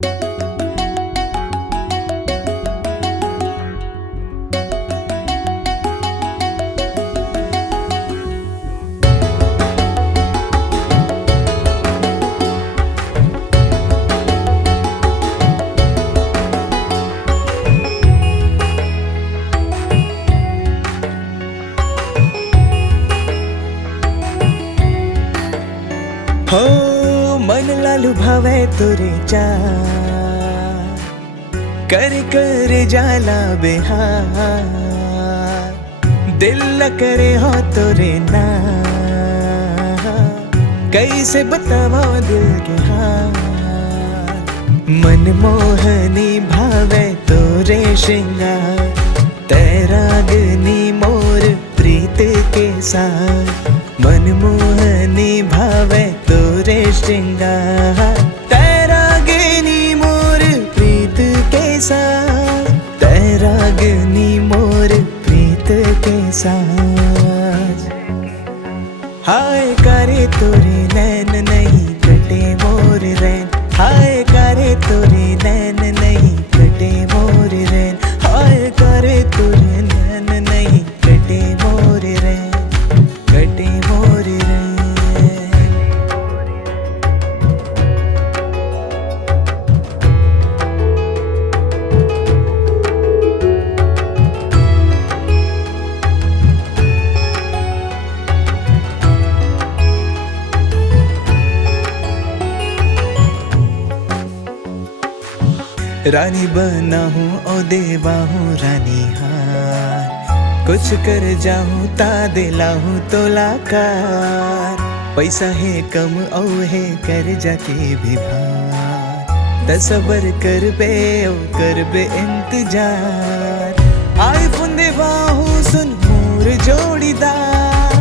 हो मन लालू भावे तोरे चा कर कर जाला बेहार, दिल न करे हो तोरे ना, कैसे बतावा दिल के हाल। मन मोहनी भावे तोरे श्रृंगार, तेरा गनी मोर प्रीत के साथ। मन मोहनी भावे तोरे श्रृंगार, तेरा गनी मोर प्रीत के साथ, तेरा गनी मोर प्रीत के साथ। हाय करे तोरे नैन नहीं कटे मोर रैन, हाय करे तोरे नैन नहीं कटे मोर रैन, हाय करे तोरे नैन नहीं कटे मोर रैन, कटे मोर रैन। रानी बना हूँ ओ देवा हूँ रानी हार, कुछ कर जाऊँ ता दिला हूँ तोलाकार। पैसा है कम औ है कर जाके भी भार, तसबर कर बे इंतजार। आए फुंदे बाहू सुन मोर जोड़ीदार,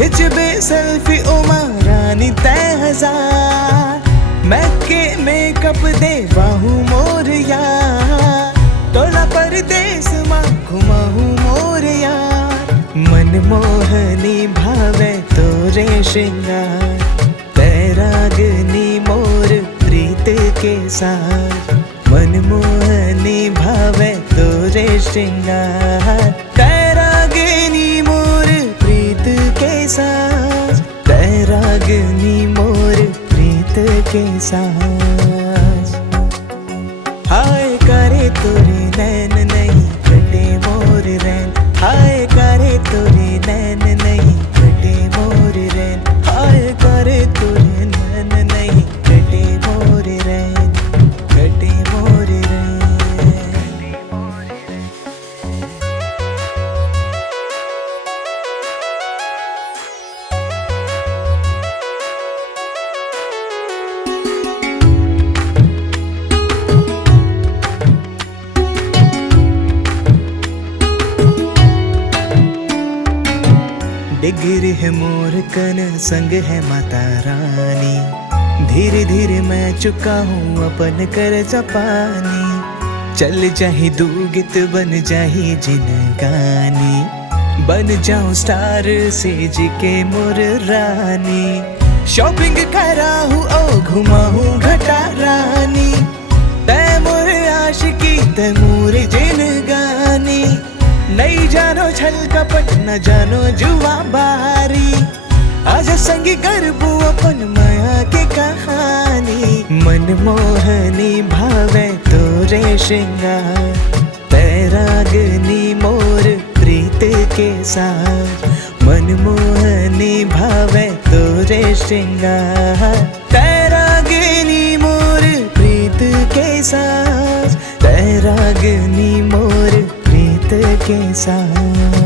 हिच बे सेल्फी ओ रानी तय हजार। मैं के मेकअप देवा हूँ मोर यार, तोला परदेस माँ घुमा हूँ मोर यार। मन मोहनी भावे तोरे श्रृंगार, तेरा गनी मोर प्रीत के साथ। मन मोहनी भावे तोरे श्रृंगार, तेरा गनी मोर प्रीत के साथ, तेरा गनी मोर के साथ। हाय करे तोरे नैन नहीं कटे मोर रैन, हाय करे तोरे नैन नहीं कटे मोर रैन, हाय करे तोरे नैन नहीं कटे मोर रैन, कटे मोर रैन। डिग्री है मोर कन संग है माता रानी, धीरे धीरे मैं चुका हूँ अपन कर्जा पानी। चल जाही दूगित बन जाही जिनगानी, बन जाऊँ स्टार से जी के मोर रानी। शॉपिंग करा हूँ ओ घुमा हूँ घटा रानी, तै मोर आशिकी तै मोर जिनगानी। नहीं जानो छल कपट न जानो जुआ बारी, आज संगी करबू अपन माया के कहानी। मन मोहनी भावे तोरे श्रृंगार, तेरा गनी मोर प्रीत के साथ। मन मोहनी भावे तोरे श्रृंगार, तेरा गनी मोर प्रीत के साथ, तेरा गनी मोर के साथ।